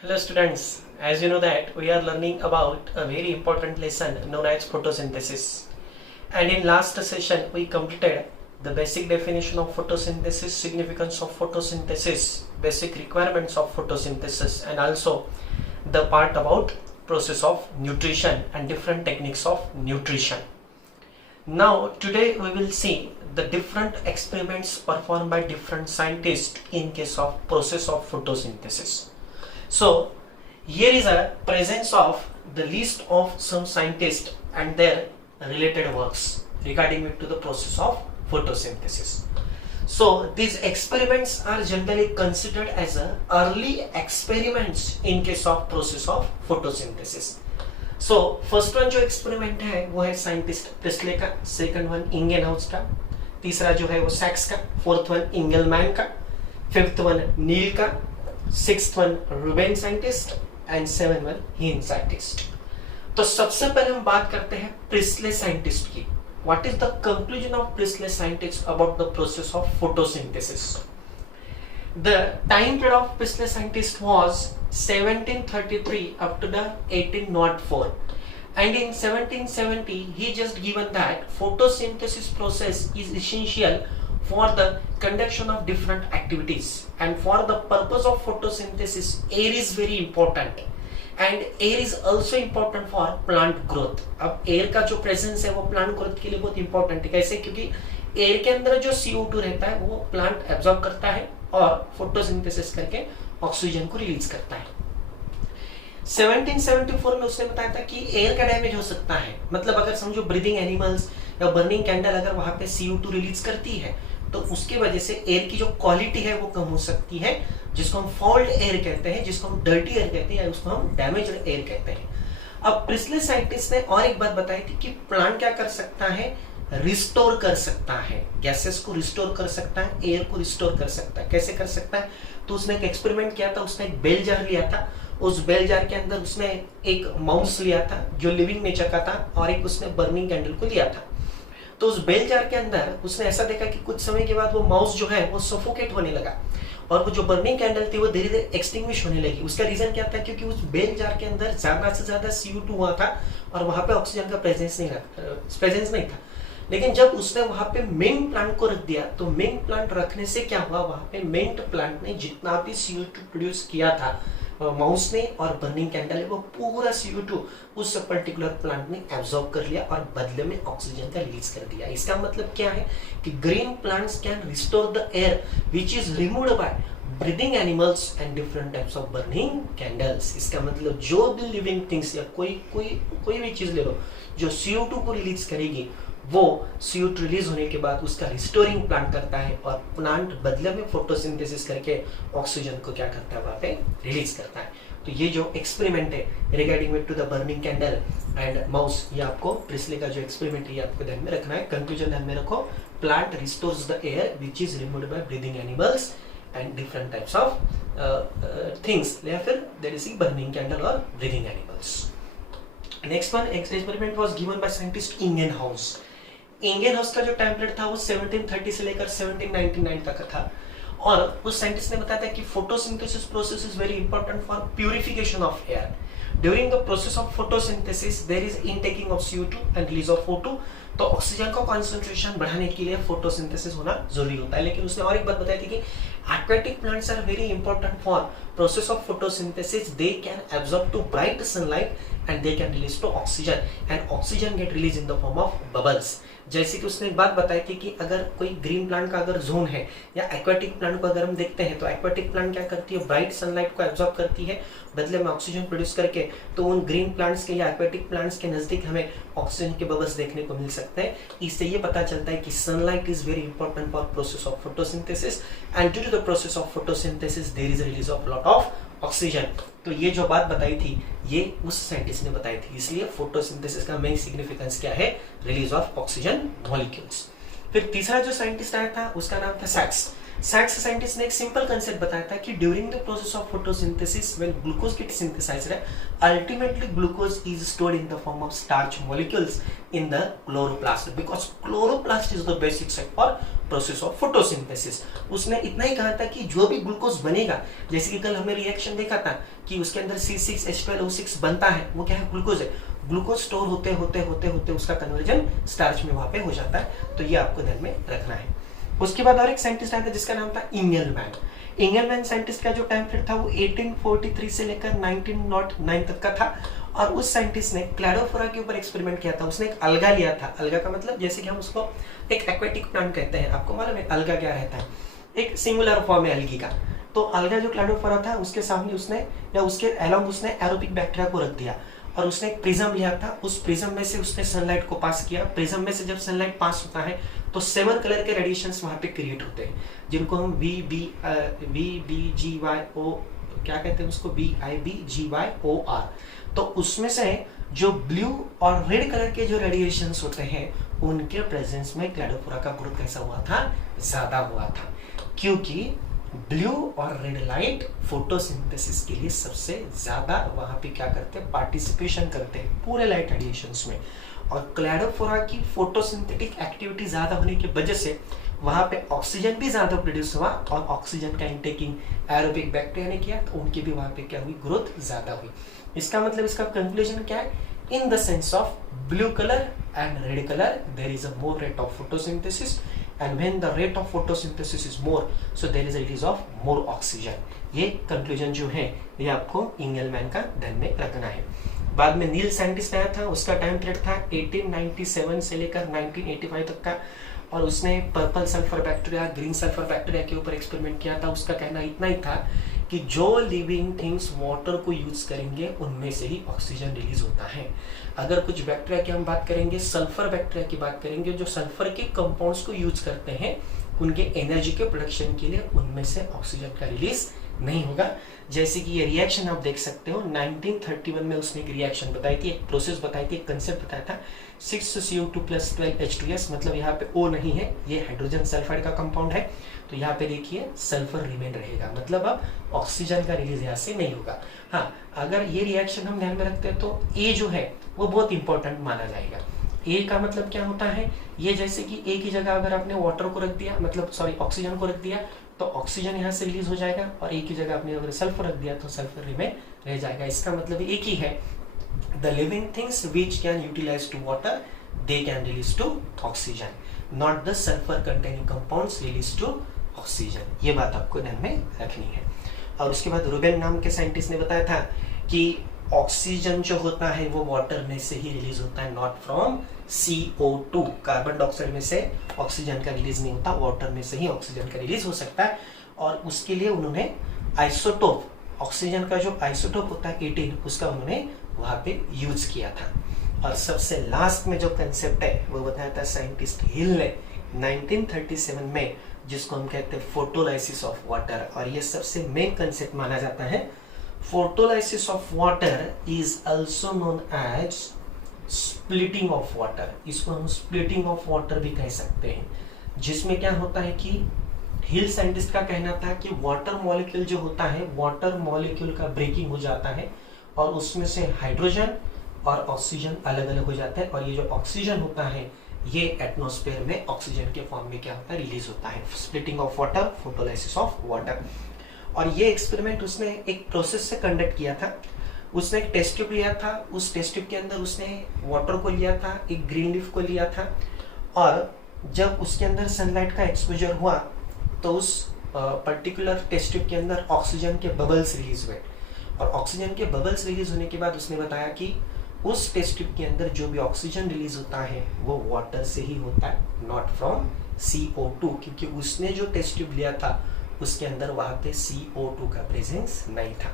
Hello students, as you know that we are learning about a very important lesson known as photosynthesis. And in last session we completed the basic definition of photosynthesis, significance of photosynthesis, basic requirements of photosynthesis, and also the part about process of nutrition and different techniques of nutrition. Now today we will see the different experiments performed by different scientists in case of process of photosynthesis. So here is a presence of the list of some scientists and their related works regarding to the process of photosynthesis. So these experiments are generally considered as early experiments in case of process of photosynthesis. So first one जो experiment है वो है scientist Presley का, second one इंगेनहाउस का, तीसरा जो है वो सैक्स का, फोर्थ वन इंगलमैन का, फिफ्थ वन नील का, sixth one Ruben scientist and seven one Hill scientist. तो सबसे पहले हम बात करते हैं प्रिस्ले साइंटिस्ट की. What is the conclusion of Priestley scientist about the process of photosynthesis? The time period of Priestley scientist was 1733 up to the 1804, and in 1770 he just given that photosynthesis process is essential for the conduction of different activities, and for the purpose of photosynthesis air is very important, and air is also important for plant growth. अब air का जो presence है वो plant growth के लिए बहुत important है. कैसे? क्योंकि air के अंदर जो CO2 रहता है वो plant absorb करता है और photosynthesis करके ऑक्सीजन को रिलीज करता है. 1774 में उसने बताया था कि एयर का डैमेज हो सकता है. मतलब अगर समझो ब्रीदिंग एनिमल्स या बर्निंग कैंडल अगर वहां पे CO2 रिलीज करती है तो उसके वजह से एयर की जो क्वालिटी है वो कम हो सकती है, जिसको हम फॉल्ड एयर कहते हैं, जिसको हम डर्टी एयर कहते हैं, या उसको हम डैमेज्ड एयर कहते हैं. अब प्रिस्ले साइंटिस्ट ने और एक बात बताई थी कि प्लांट क्या कर सकता है, रिस्टोर कर सकता है, गैसेस को रिस्टोर कर सकता है, एयर को रिस्टोर कर सकता है. कैसे कर सकता है? तो उसने एक एक्सपेरिमेंट किया था. उसने एक बेल जार लिया था. उस बेल जार के अंदर उसने एक माउस लिया था जो लिविंग नेचर का था, और एक उसने बर्निंग कैंडल को लिया था. तो उस बेल जार के अंदर उसने ऐसा देखा कि कुछ समय के बाद वो माउस जो है वो सफोकेट होने लगा, और वो जो बर्निंग कैंडल थी वो धीरे धीरे एक्सटिंग्विश होने लगी. उसका रीजन क्या था? क्योंकि उस बेल जार के अंदर ज्यादा से ज्यादा CO2 हुआ था और वहां पे ऑक्सीजन का प्रेजेंस नहीं था. लेकिन जब उसने वहां पे मिंट प्लांट को रख दिया तो मिंट प्लांट रखने से क्या हुआ, वहां पे मिंट प्लांट ने जितना भी CO2 प्रोड्यूस किया था माउस ने और बर्निंग कैंडल है वो पूरा CO2 उस पर्टिकुलर प्लांट ने एब्जॉर्ब कर लिया और बदले में ऑक्सीजन का रिलीज कर दिया. इसका मतलब क्या है कि green plants can restore the air which is removed by breathing animals and different types of burning candles. इसका मतलब जो भी लिविंग थिंग्स या कोई भी चीज ले लो जो CO2 को रिलीज करेगी, वो CO2 रिलीज होने के बाद उसका रिस्टोरिंग प्लांट करता है और प्लांट बदले में फोटोसिंथेसिस करके ऑक्सीजन को क्या करता है, वहां पे रिलीज करता है. तो ये जो एक्सपेरिमेंट है regarding with two the burning candle and mouse, ये आपको प्रिस्ले का जो एक्सपेरिमेंट है ये आपको ध्यान में रखना है. कंक्लूजन ध्यान में रखो, plant restores the air which is removed by breathing animals and different types of things, या फिर देयर इज बर्निंग कैंडल और breathing animals. Next one experiment was given by scientist Ingenhousz. Ingenhousz का जो time period था वो 1730 से लेकर 1799 तक था, और उस साइंटिस्ट ने बताया था कि photosynthesis process is very important for purification of air. During the process of photosynthesis there is intaking of CO2 and release of O2. तो ऑक्सीजन का कॉन्सेंट्रेशन बढ़ाने के लिए फोटोसिंथेसिस होना जरूरी होता है. लेकिन उसने और एक बात बताई थी कि aquatic plants are very important for process of photosynthesis. They can absorb to bright sunlight and they can release to oxygen, and oxygen get released in the form of bubbles. जैसे कि उसने एक बात बताई थी कि अगर कोई ग्रीन प्लांट का अगर जोन है या एक्वाटिक प्लांट को अगर हम देखते हैं तो एक्वाटिक प्लांट क्या करती है, ब्राइट सनलाइट को एब्जॉर्ब करती है, बदले में ऑक्सीजन प्रोड्यूस करके. तो उन ग्रीन प्लांट्स के या एक्वाटिक प्लांट्स के नजदीक हमें ऑक्सीजन के बबल्स देखने को मिल सकते हैं. इससे ये पता चलता है कि sunlight is very important for process of photosynthesis, and due to the process of photosynthesis there is release of lot of oxygen. तो ये जो बात बताई थी ये उस साइंटिस्ट ने बताई थी. इसलिए फोटोसिंथेसिस का मेन सिग्निफिकेंस क्या है, रिलीज ऑफ ऑक्सीजन मॉलिक्यूल्स. फिर तीसरा जो साइंटिस्ट आया था उसका नाम था सैक्स. साइंटिस्ट ने एक सिंपल कंसेप्ट बताया था कि during the process of photosynthesis when glucose get synthesized, ultimately glucose is stored in the form of starch molecules in the chloroplast, because chloroplast is the basic set for process of photosynthesis. उसने इतना ही कहा था कि जो भी glucose बनेगा, जैसे कि कल हमने रिएक्शन देखा था कि उसके अंदर C6H12O6 बनता है, वो क्या है, ग्लूकोज है। ग्लूकोज स्टोर होते होते होते होते उसका कन्वर्जन स्टार्च में वहां पे हो जाता है, तो ये आपको ध्यान में रखना है। उसके बाद और एक साइंटिस्ट आया था जिसका नाम था इंगेलमैन। इंगेलमैन साइंटिस्ट का जो टाइम पीरियड था वो 1843 से लेकर 1909 तक का था, और उस साइंटिस्ट ने क्लैडोफोरा के ऊपर एक्सपेरिमेंट किया था। उसने एक अलगा लिया था, अलगा का मतलब जैसे कि हम उसको एक एक्वेटिक प्लांट कहते हैं, आपको मालूम है अलगा क्या रहता है, एक सिंगुलर फॉर्म है अलगी का। तो अलगा जो क्लैडोफोरा था उसके सामने उसने या उसके अलोंग उसने एरोबिक बैक्टीरिया को रख दिया, और उसने एक प्रिज्म लिया था, उस प्रिज्म में से उसने सनलाइट को पास किया। प्रिज्म में से जब सनलाइट पास होता है तो 7 कलर के रेडिएशंस वहां पे क्रिएट होते हैं, जिनको हम VBGYO क्या कहते हैं उसको, VIBGYOR। तो उसमें से जो ब्लू और रेड कलर के जो रेडिएशंस होते हैं उनके प्रेजेंस में क्लैडोफोरा का ग्रोथ कैसा हुआ था, ज्यादा हुआ था, क्योंकि ब्लू और रेड लाइट फोटोसिंथेसिस के लिए सबसे ज्यादा वहां पे क्या करते हैं, पार्टिसिपेशन करते हैं पूरे लाइट रेडिएशंस में। और क्लैडोफोरा की फोटोसिंथेटिक एक्टिविटी ज्यादा होने की वजह से वहां पे ऑक्सीजन भी ज्यादा प्रोड्यूस हुआ, और ऑक्सीजन का इंटेकिंग एरोबिक बैक्टीरिया ने किया, तो उनकी भी वहां पे क्या हुई, ग्रोथ ज्यादा हुई। इसका मतलब इसका कंक्लूजन क्या है, in the sense of blue colour and red colour there is a more rate of photosynthesis, and when the rate of photosynthesis is more, so there is a release of more oxygen। ये conclusion जो है ये आपको इंगेलमैन का ध्यान में रखना है। बाद में नील साइंटिस्ट आया था, उसका टाइम पीरियड था 1897 से लेकर 1985 तक का, और उसने purple sulphur bacteria, green sulphur bacteria के ऊपर एक्सपेरिमेंट किया था। उसका कहना इतना ही था कि जो लिविंग थिंग्स वाटर को यूज करेंगे उनमें से ही ऑक्सीजन रिलीज होता है। अगर कुछ बैक्टीरिया की हम बात करेंगे, सल्फर बैक्टीरिया की बात करेंगे, जो सल्फर के कंपाउंड्स को यूज करते हैं उनके एनर्जी के प्रोडक्शन के लिए, उनमें से ऑक्सीजन का रिलीज नहीं होगा। जैसे कि ये रिएक्शन आप देख सकते हो, 1931 में उसने एक रिएक्शन बताई थी, एक प्रोसेस बताई थी, एक कंसेप्ट बताया था, 6CO2 + 12H2S, मतलब यहाँ पे O नहीं है, ये हाइड्रोजन सल्फाइड का कंपाउंड है, तो यहाँ पे देखिए सल्फर रिमेन रहेगा, मतलब अब ऑक्सीजन का रिलीज यहाँ से नहीं होगा। हाँ, अगर ये रिएक्शन हम ध्यान में रखते हैं तो ए जो है वो बहुत इंपॉर्टेंट माना जाएगा। ए का मतलब क्या होता है, ये जैसे कि ए की जगह अगर आपने वाटर को रख दिया, मतलब सॉरी ऑक्सीजन को रख दिया, तो ऑक्सीजन यहाँ से रिलीज हो जाएगा, और ए की जगह आपने अगर सल्फर रख दिया तो सल्फर रिमेन रह जाएगा। इसका मतलब एक ही है, the living things which can utilize to water they can release to oxygen, not the sulphur containing compounds release to oxygen. ये बात आपको ध्यान में रखनी है। और उसके बाद रूबेन नाम के साइंटिस्ट ने बताया था कि ऑक्सीजन जो होता है वो वाटर में से ही रिलीज होता है, not from CO2। Carbon dioxide में से ऑक्सीजन का रिलीज नहीं होता, वाटर में से ही ऑक्सीजन का रिलीज हो सकता है। और उसके लिए उन्होंने आइसोटोप, ऑक्सीजन का जो आइसोटोप होता है 18, उसका उन्होंने वहां पे यूज किया था। और सबसे लास्ट में जो कंसेप्ट है वो बताया था साइंटिस्ट हिल ने 1937 में, जिसको हम कहते हैं फोटोलाइसिस ऑफ वाटर। और ये सबसे मेन कंसेप्ट माना जाता है। Photolysis of water is also known as splitting of water. इसको हम स्प्लिटिंग ऑफ वाटर भी कह सकते हैं, जिसमें क्या होता है कि हिल साइंटिस्ट का कहना था कि वाटर मॉलिक्यूल जो होता है, वाटर मॉलिक्यूल का ब्रेकिंग हो जाता है, और उसमें से हाइड्रोजन और ऑक्सीजन अलग अलग हो जाता है, और ये जो ऑक्सीजन होता है ये एटमॉस्फेयर में ऑक्सीजन के फॉर्म में क्या होता है, रिलीज होता है। Splitting of water, photolysis of water. और ये एक्सपेरिमेंट उसने एक प्रोसेस से कंडक्ट किया था। उसने एक टेस्ट ट्यूब लिया था, उस टेस्ट ट्यूब के अंदर उसने वाटर को लिया था, एक ग्रीन लीफ को लिया था, और जब उसके अंदर सनलाइट का एक्सपोजर हुआ तो उस पर्टिकुलर टेस्ट ट्यूब के अंदर ऑक्सीजन के बबल्स रिलीज हुए। और ऑक्सीजन के बबल्स रिलीज होने के बाद उसने बताया कि उस टेस्ट ट्यूब के अंदर जो भी ऑक्सीजन रिलीज होता है वो वाटर से ही होता है, नॉट फ्रॉम CO2, क्योंकि उसने जो टेस्ट ट्यूब लिया था उसके अंदर वहां पे CO2 का प्रेजेंस नहीं था।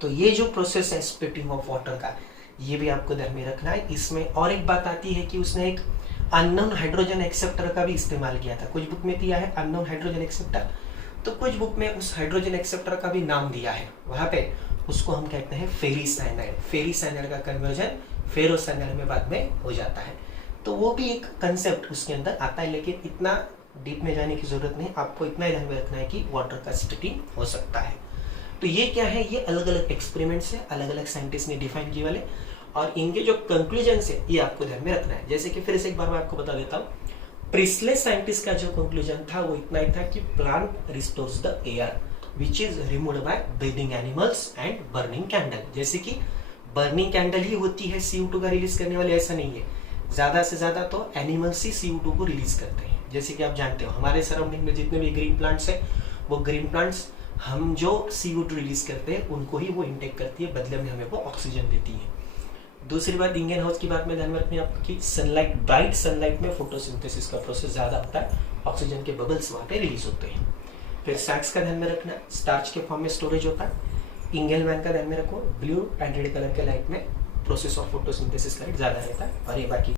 तो ये जो प्रोसेस है स्प्लिटिंग ऑफ वाटर का, ये भी आपको ध्यान में रखना है। इसमें और एक बात आती है कि उसने एक अननोन हाइड्रोजन एक्सेप्टर का भी इस्तेमाल किया था। कुछ बुक में दिया है अननोन हाइड्रोजन एक्सेप्टर, तो कुछ बुक में उस हाइड्रोजन एक्सेप्टर का भी नाम दिया है। वहां पे उसको हम कहते हैं फेरीसाइनाइड। फेरीसाइनाइड का कन्वर्जन फेरोसाइनाइड में बाद में हो जाता है। तो वो भी एक कंसेप्ट उसके अंदर आता है, लेकिन इतना डीप में जाने की जरूरत नहीं, आपको इतना ही ध्यान में रखना है कि वाटर का स्प्लिटिंग हो सकता है। तो ये क्या है, ये अलग अलग एक्सपेरिमेंट्स है, अलग अलग साइंटिस्ट ने डिफाइन किए वाले, और इनके जो कंक्लूजन्स है ये आपको ध्यान में रखना है। जैसे कि फिर से एक बार मैं आपको बता देता हूँ, प्रिस्ले साइंटिस्ट का जो कंक्लूजन था वो इतना ही था कि plant restores the air which is removed by breathing animals and burning candle. जैसे कि बर्निंग कैंडल ही होती है CO2 का रिलीज करने वाली, ऐसा नहीं है, ज्यादा से ज्यादा तो एनिमल्स ही CO2 को रिलीज करते हैं। जैसे कि आप जानते हो हमारे सराउंडिंग में जितने भी ग्रीन प्लांट्स है, वो ग्रीन प्लांट्स हम जो CO2 रिलीज करते हैं उनको ही वो इंटेक करती है, बदले में हमें वो ऑक्सीजन देती है। दूसरी बात, इंडियन हाउस की बात में ध्यान में रखनी है आपको कि सनलाइट, ब्राइट सनलाइट में फोटोसिंथेसिस का प्रोसेस ज्यादा होता है, ऑक्सीजन के बबल्स वहां पे रिलीज होते हैं। फिर सैक्स का ध्यान में रखना, स्टार्च के फॉर्म में स्टोरेज होता है। इंगेलमैन का ध्यान में रखो, ब्लू एंड रेड कलर के लाइट में प्रोसेस ऑफ फोटोसिंथेसिस का रेट ज्यादा रहता है, और ये बाकी